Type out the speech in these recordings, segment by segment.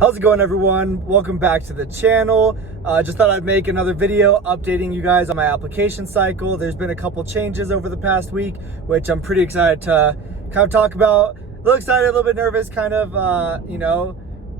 How's it going, everyone? Welcome back to the channel. Just thought I'd make another video updating you guys on my application cycle. There's been a couple changes over the past week, which I'm pretty excited to kind of talk about. A little excited, a little bit nervous, kind of,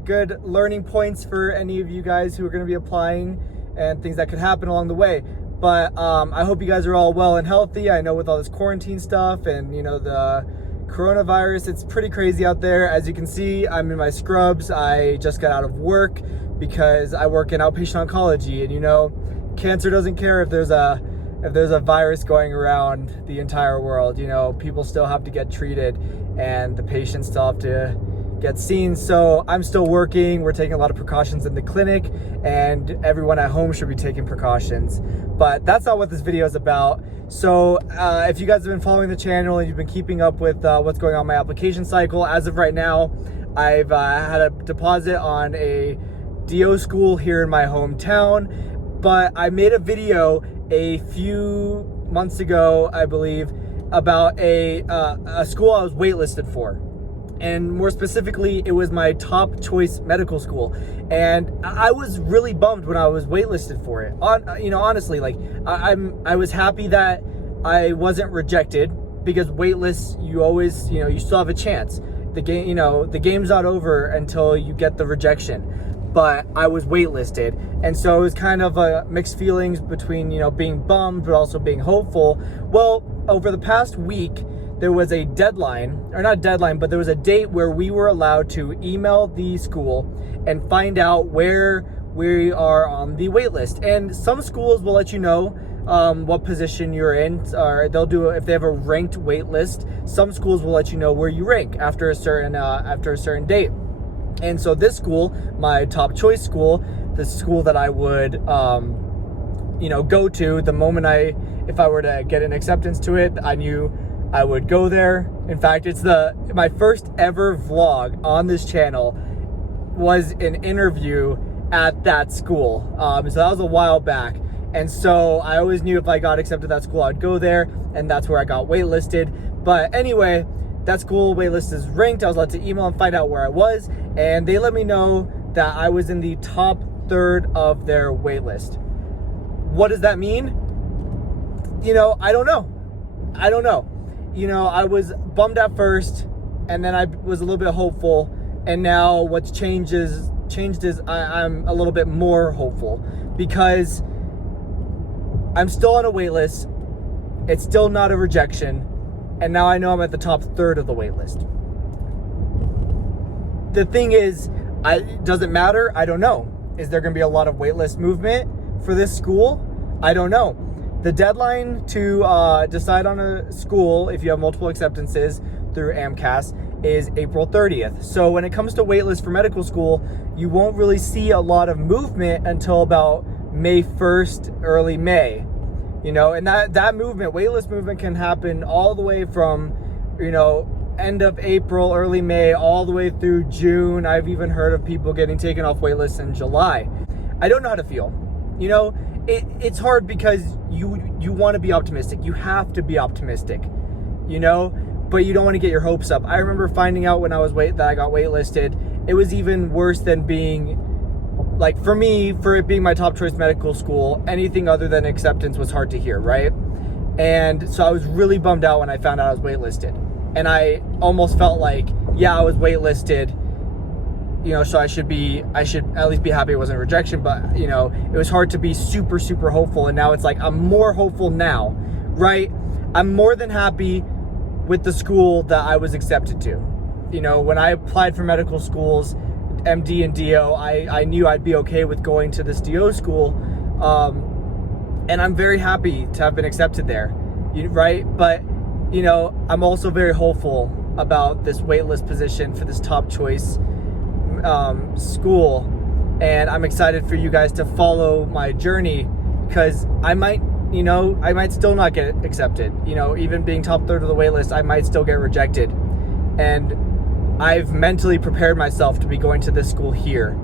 good learning points for any of you guys who are going to be applying and things that could happen along the way. But I hope you guys are all well and healthy. I know with all this quarantine stuff and, the coronavirus, it's pretty crazy out there. As you can see, I'm in my scrubs. I just got out of work because I work in outpatient oncology, and cancer doesn't care if there's a virus going around the entire world. People still have to get treated and the patients still have to get seen. So I'm still working. We're taking a lot of precautions in the clinic, and everyone at home should be taking precautions. But that's not what this video is about. So if you guys have been following the channel and you've been keeping up with what's going on in my application cycle, as of right now, I've had a deposit on a DO school here in my hometown. But I made a video a few months ago, I believe, about a school I was waitlisted for. And more specifically, it was my top choice medical school. And I was really bummed when I was waitlisted for it. Honestly, I was happy that I wasn't rejected, because waitlists, you always, you still have a chance. The game's not over until you get the rejection. But I was waitlisted. And so it was kind of mixed feelings between, being bummed, but also being hopeful. Well, over the past week, there was a deadline, or not deadline, but there was a date where we were allowed to email the school and find out where we are on the wait list. And some schools will let you know what position you're in, or they'll do, if they have a ranked wait list, some schools will let you know where you rank after a certain date. And so this school, my top choice school, the school that I would go to the moment if I were to get an acceptance to it, I knew I would go there. In fact, it's my first ever vlog on this channel was an interview at that school. So that was a while back. And so I always knew if I got accepted to that school, I'd go there, and that's where I got waitlisted. But anyway, that school waitlist is ranked. I was allowed to email and find out where I was, and they let me know that I was in the top third of their waitlist. What does that mean? I don't know. I was bummed at first, and then I was a little bit hopeful, and now what's changed is I'm a little bit more hopeful, because I'm still on a wait list. It's still not a rejection, and now I know I'm at the top third of the wait list. The thing is, does it matter? I don't know. Is there going to be a lot of waitlist movement for this school? I don't know. The deadline to decide on a school, if you have multiple acceptances through MCAT, is April 30th. So when it comes to waitlist for medical school, you won't really see a lot of movement until about May 1st, early May. And that movement, waitlist movement, can happen all the way from, end of April, early May, all the way through June. I've even heard of people getting taken off waitlists in July. I don't know how to feel. It's hard because you want to be optimistic. You have to be optimistic, but you don't want to get your hopes up. I remember finding out when I was that I got waitlisted. It was even worse than being, for it being my top choice medical school, anything other than acceptance was hard to hear, right? And so I was really bummed out when I found out I was waitlisted. And I almost felt like, I was waitlisted, so I should at least be happy it wasn't a rejection. But, it was hard to be super, super hopeful. And now it's like, I'm more hopeful now, right? I'm more than happy with the school that I was accepted to. When I applied for medical schools, MD and DO, I knew I'd be okay with going to this DO school. And I'm very happy to have been accepted there, right? But, I'm also very hopeful about this waitlist position for this top choice school, and I'm excited for you guys to follow my journey, because I might still not get accepted. Even being top third of the wait list, I might still get rejected, and I've mentally prepared myself to be going to this school here.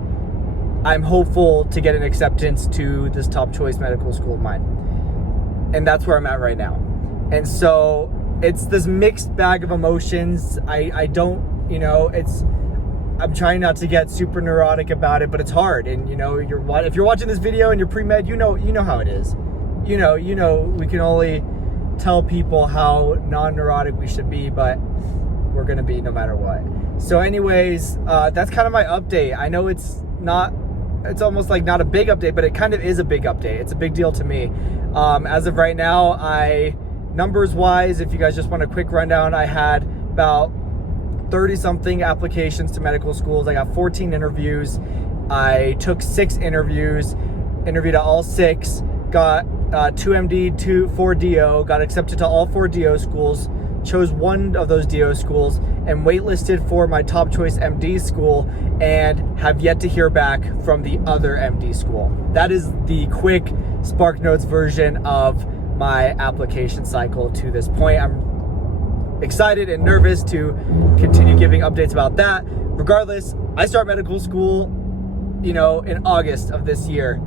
I'm hopeful to get an acceptance to this top choice medical school of mine, and that's where I'm at right now. And so it's this mixed bag of emotions. I don't, it's I'm trying not to get super neurotic about it, but it's hard. And you know, if you're watching this video and you're pre-med, you know how it is. You know, we can only tell people how non-neurotic we should be, but we're gonna be no matter what. So anyways, that's kind of my update. I know it's almost like not a big update, but it kind of is a big update. It's a big deal to me. As of right now, numbers wise, if you guys just want a quick rundown, I had about 30 something applications to medical schools. I got 14 interviews. I took 6 interviews, interviewed at all 6, got 2 MD, 4 DO, got accepted to all 4 DO schools, chose one of those DO schools, and waitlisted for my top choice MD school, and have yet to hear back from the other MD school. That is the quick Spark Notes version of my application cycle to this point. I'm excited and nervous to continue giving updates about that. Regardless, I start medical school, in August of this year.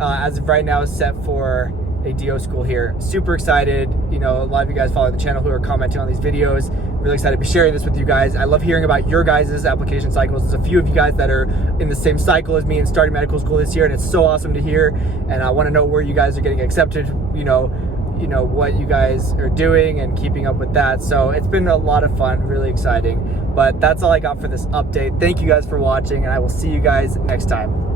As of right now, is set for a DO school here. Super excited. A lot of you guys follow the channel who are commenting on these videos. Really excited to be sharing this with you guys. I love hearing about your guys' application cycles. There's a few of you guys that are in the same cycle as me and starting medical school this year, and it's so awesome to hear. And I want to know where you guys are getting accepted, what you guys are doing and keeping up with that. So it's been a lot of fun, really exciting. But that's all I got for this update. Thank you guys for watching, and I will see you guys next time.